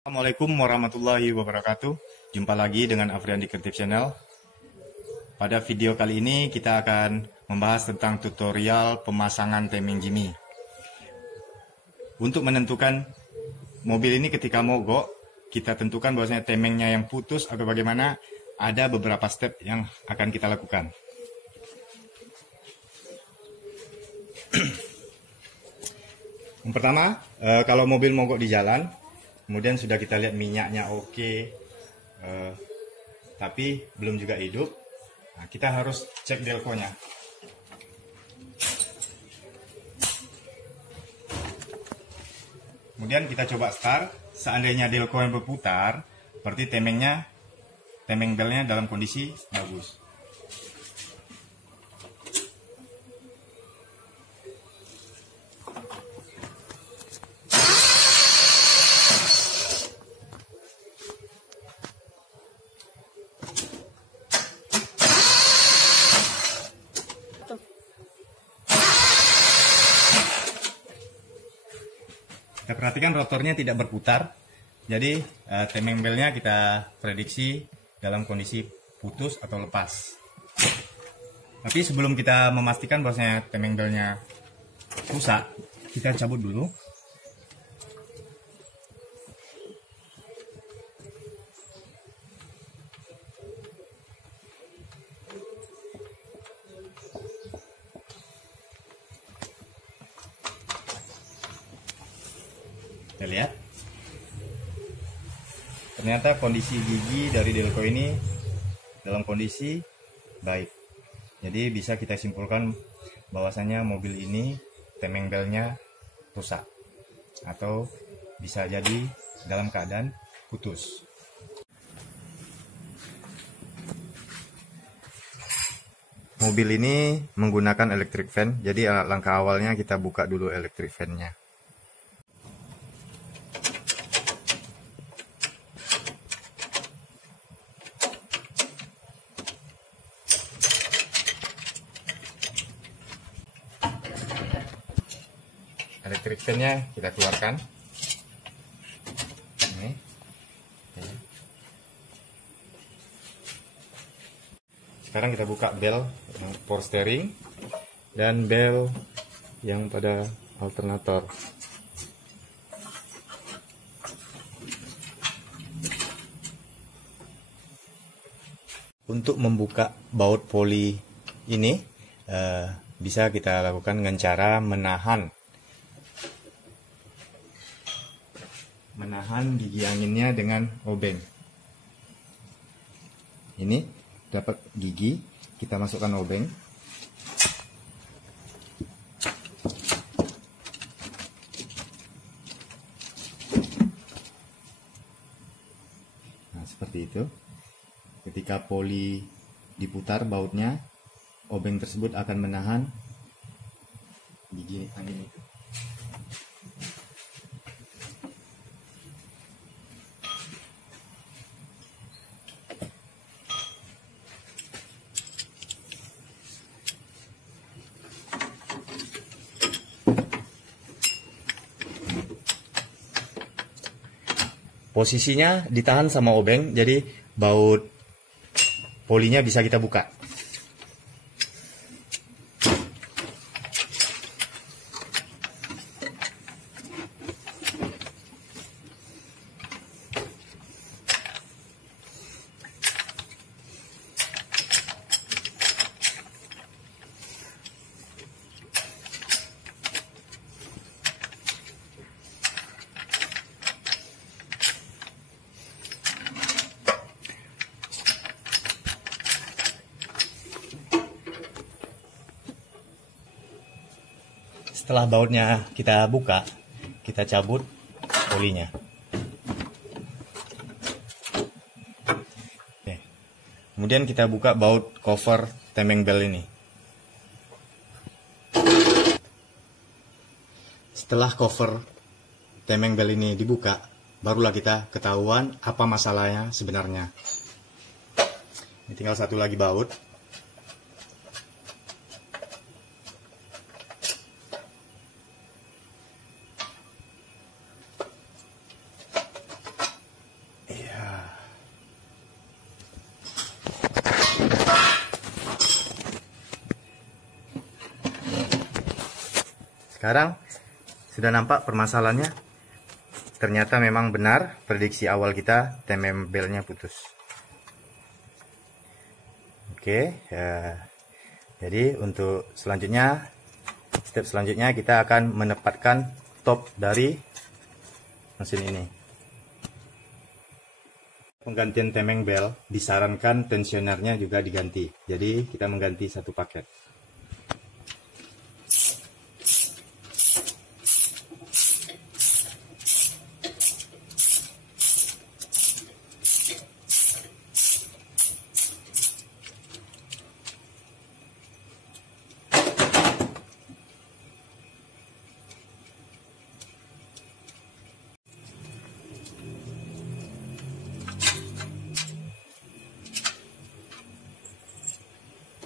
Assalamualaikum warahmatullahi wabarakatuh. Jumpa lagi dengan Afriandi Kreatif Channel. Pada video kali ini kita akan membahas tentang tutorial pemasangan temeng Jimmy. Untuk menentukan mobil ini ketika mogok, kita tentukan bahwasanya temengnya yang putus atau bagaimana. Ada beberapa step yang akan kita lakukan. Yang pertama, kalau mobil mogok di jalan, kemudian sudah kita lihat minyaknya oke, tapi belum juga hidup. Nah, kita harus cek delconya. Kemudian kita coba start. Seandainya delco yang berputar, berarti temeng belnya dalam kondisi bagus. Kita perhatikan rotornya tidak berputar, jadi temeng belnya kita prediksi dalam kondisi putus atau lepas. Tapi sebelum kita memastikan bahwasanya temeng belnya rusak, kita cabut dulu. Kita lihat, ternyata kondisi gigi dari delco ini dalam kondisi baik. Jadi bisa kita simpulkan bahwasanya mobil ini temeng belnya rusak atau bisa jadi dalam keadaan putus. Mobil ini menggunakan electric fan, jadi langkah awalnya kita buka dulu electric fan-nya. Electric fan-nya kita keluarkan. Ini. Sekarang kita buka bel power steering dan bel yang pada alternator. Untuk membuka baut poli ini bisa kita lakukan dengan cara menahan gigi anginnya dengan obeng. Ini dapat gigi, kita masukkan obeng. Nah, seperti itu. Ketika poli diputar bautnya, obeng tersebut akan menahan gigi angin itu. Posisinya ditahan sama obeng, jadi baut polinya bisa kita buka. Setelah bautnya kita buka, kita cabut polinya. Oke. Kemudian kita buka baut cover temeng bel ini. Setelah cover temeng bel ini dibuka, barulah kita ketahuan apa masalahnya sebenarnya. Ini tinggal satu lagi baut. sekarang sudah nampak permasalahannya. Ternyata memang benar prediksi awal kita, temeng belnya putus. Oke, ya. Jadi untuk selanjutnya, step selanjutnya kita akan menempatkan top dari mesin ini. Penggantian temeng bel disarankan tensionernya juga diganti. Jadi kita mengganti satu paket.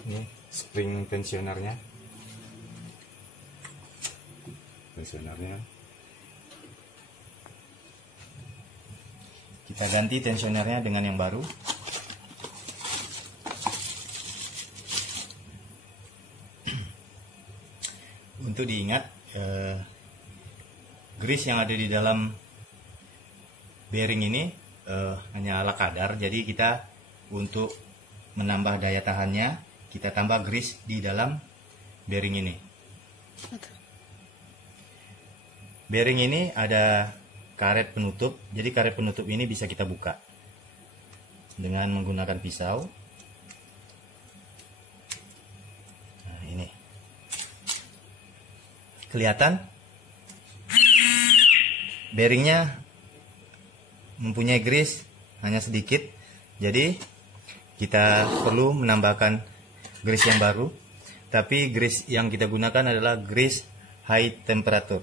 Ini spring tensionernya. Kita ganti tensionernya dengan yang baru. Untuk diingat, grease yang ada di dalam bearing ini hanya ala kadar. Jadi kita untuk menambah daya tahannya, kita tambah grease di dalam bearing ini. Bearing ini ada karet penutup, jadi karet penutup ini bisa kita buka dengan menggunakan pisau. Nah, ini kelihatan bearingnya mempunyai grease hanya sedikit, jadi kita perlu menambahkan grease yang baru, tapi grease yang kita gunakan adalah grease high temperature.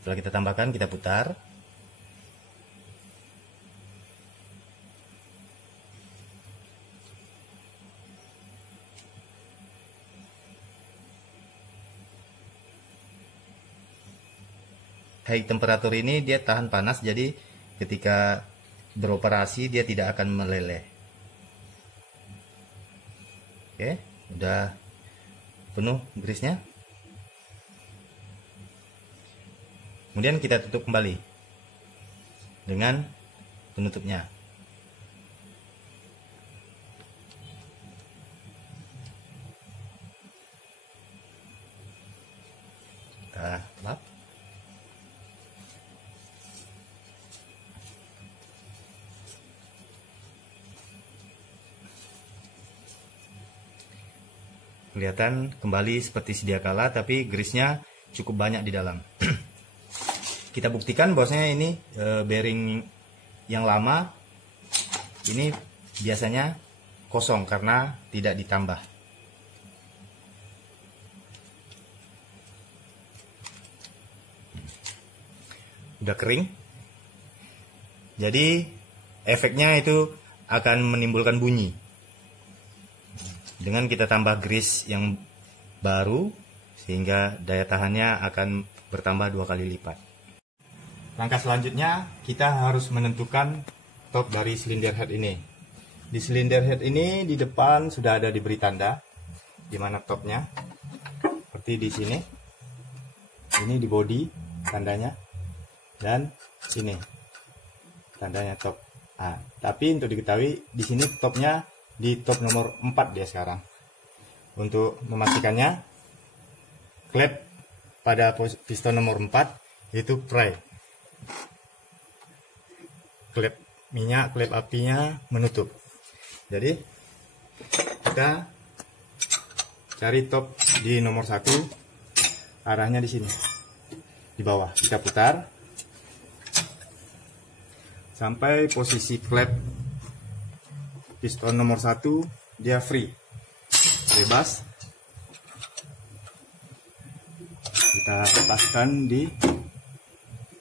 Setelah kita tambahkan, kita putar. High temperatur ini dia tahan panas, jadi ketika beroperasi dia tidak akan meleleh. Oke, udah penuh grease-nya. Kemudian kita tutup kembali dengan penutupnya. Kita lap. Kelihatan kembali seperti sedia kala, tapi grease-nya cukup banyak di dalam. Kita buktikan bahwasanya ini bearing yang lama ini biasanya kosong karena tidak ditambah. Udah kering, jadi efeknya itu akan menimbulkan bunyi. Dengan kita tambah grease yang baru, sehingga daya tahannya akan bertambah 2 kali lipat. Langkah selanjutnya, kita harus menentukan top dari silinder head ini. Di silinder head ini di depan sudah ada diberi tanda di mana topnya. Seperti di sini. Ini di body tandanya, dan ini tandanya top. Nah, tapi untuk diketahui di sini topnya di top nomor 4 dia sekarang. Untuk memastikannya, klep pada piston nomor 4 yaitu pry. Klep minyak, klep apinya menutup. Jadi kita cari top di nomor 1, arahnya di sini, di bawah. Kita putar sampai posisi klep piston nomor 1 dia free, bebas. Kita lepaskan di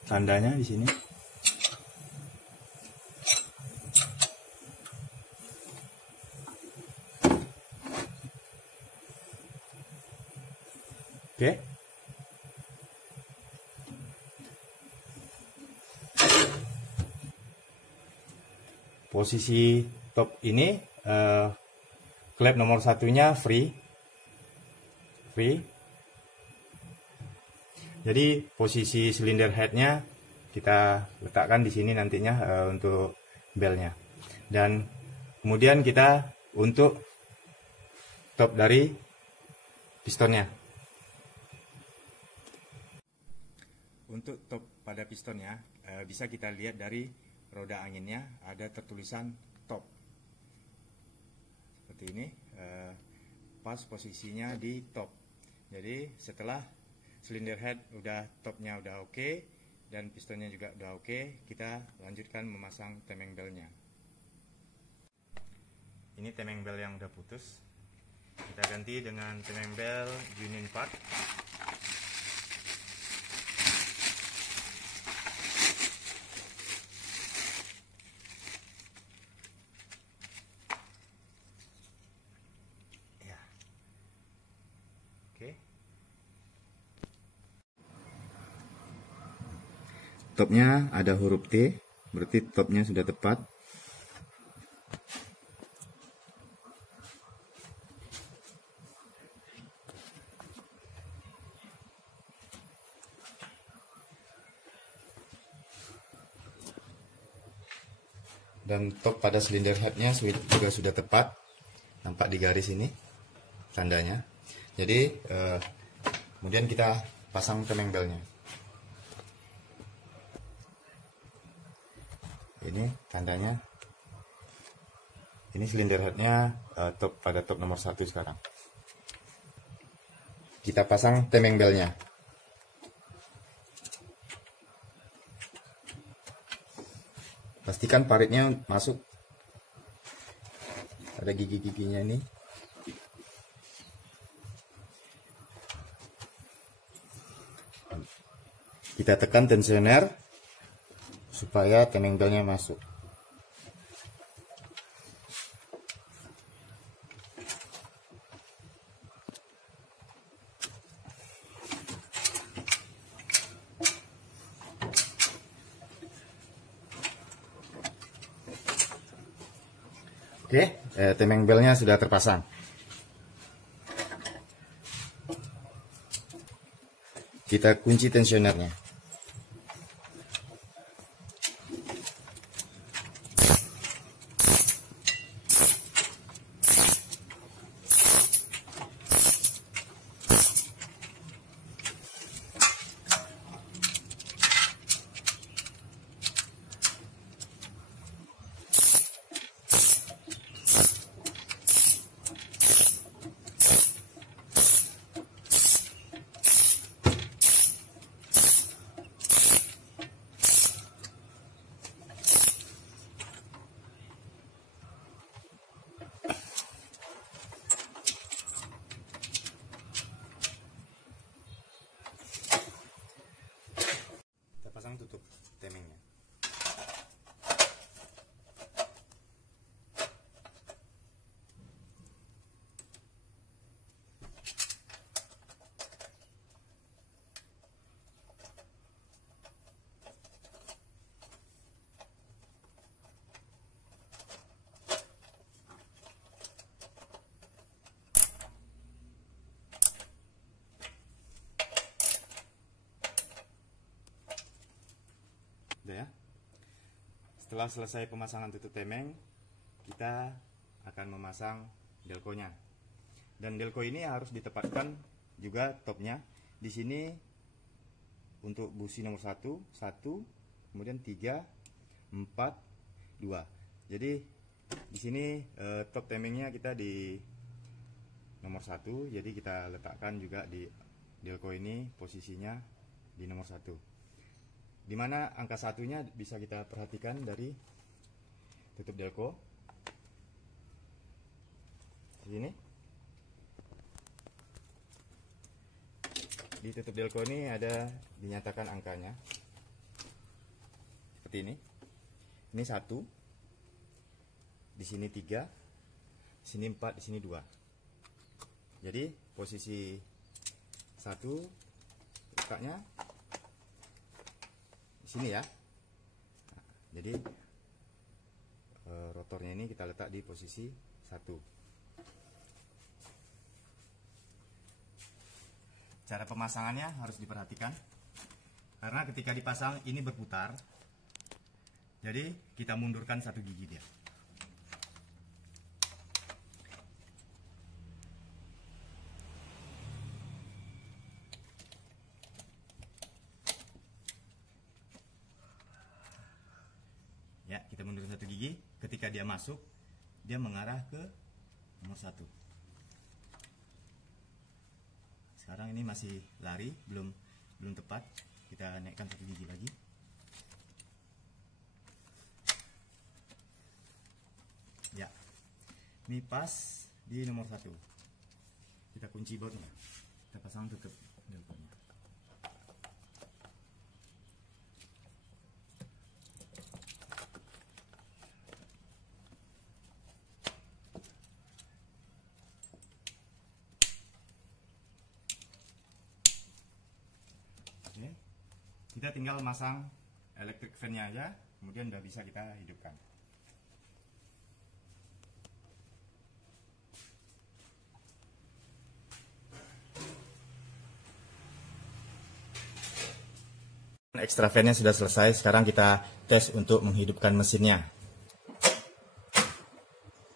tandanya di sini. Oke. posisi top ini klep nomor satunya free. Jadi posisi silinder headnya kita letakkan di sini nantinya untuk belnya. Dan kemudian kita untuk top dari pistonnya. Untuk top pada pistonnya bisa kita lihat dari roda anginnya ada tertulisan top. Seperti ini, pas posisinya di top. Jadi setelah silinder head topnya udah oke dan pistonnya juga udah oke, kita lanjutkan memasang temeng belnya. Ini temeng bel yang udah putus. Kita ganti dengan temeng bel union part. Ya. Oke. Topnya ada huruf T, berarti topnya sudah tepat. Dan top pada silinder headnya juga sudah tepat, nampak di garis ini tandanya. Jadi kemudian kita pasang temeng belnya. Ini tandanya, ini silinder headnya top pada top nomor 1 sekarang. Kita pasang temeng belnya. Pastikan paritnya masuk, ada gigi-giginya ini. Kita tekan tensioner supaya temeng belnya masuk. Oke, temeng belnya sudah terpasang. Kita kunci tensionernya. Pasang tutup temengnya. Udah ya. Setelah selesai pemasangan tutup temeng, kita akan memasang delconya. Dan delco ini harus ditempatkan juga topnya. Di sini untuk busi nomor 1, kemudian 3, 4, 2. Jadi di sini top temengnya kita di nomor 1, jadi kita letakkan juga di delco ini posisinya di nomor 1. Dimana angka satunya bisa kita perhatikan dari tutup delco di sini. Di tutup delco ini ada dinyatakan angkanya seperti ini. Ini 1, di sini 3, di sini 4, di ssini 2. Jadi posisi 1 letaknya sini ya. Nah, jadi rotornya ini kita letak di posisi 1. Cara pemasangannya harus diperhatikan, karena ketika dipasang ini berputar, jadi kita mundurkan 1 gigi dia. Ya, kita mundur 1 gigi. Ketika dia masuk, dia mengarah ke nomor 1. Sekarang ini masih lari, belum tepat. Kita naikkan 1 gigi lagi. Ya, ini pas di nomor 1. Kita kunci bautnya. Kita pasang tutup delpoknya. Kita tinggal masang electric fan-nya aja, kemudian udah bisa kita hidupkan. Extra fan-nya sudah selesai, sekarang kita tes untuk menghidupkan mesinnya.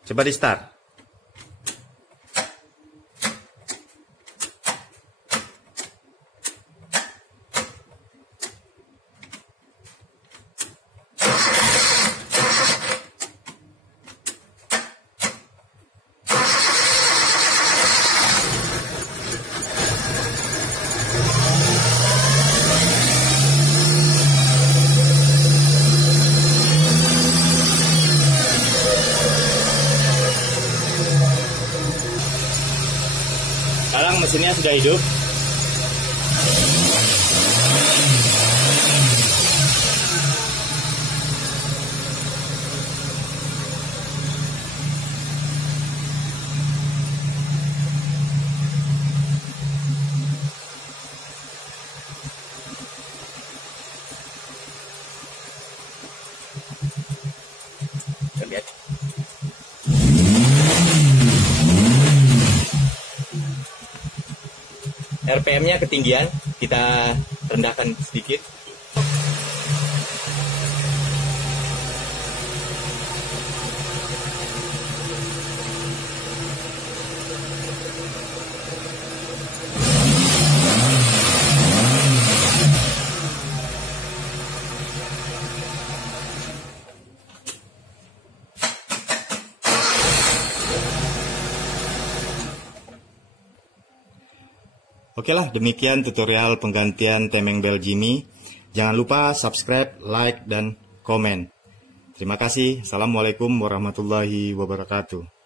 Coba di start. Sekarang mesinnya sudah hidup. Kita lihat. RPM-nya ketinggian, kita rendahkan sedikit. Oke lah, demikian tutorial penggantian temeng bel Jimmy. Jangan lupa subscribe, like, dan komen. Terima kasih. Assalamualaikum warahmatullahi wabarakatuh.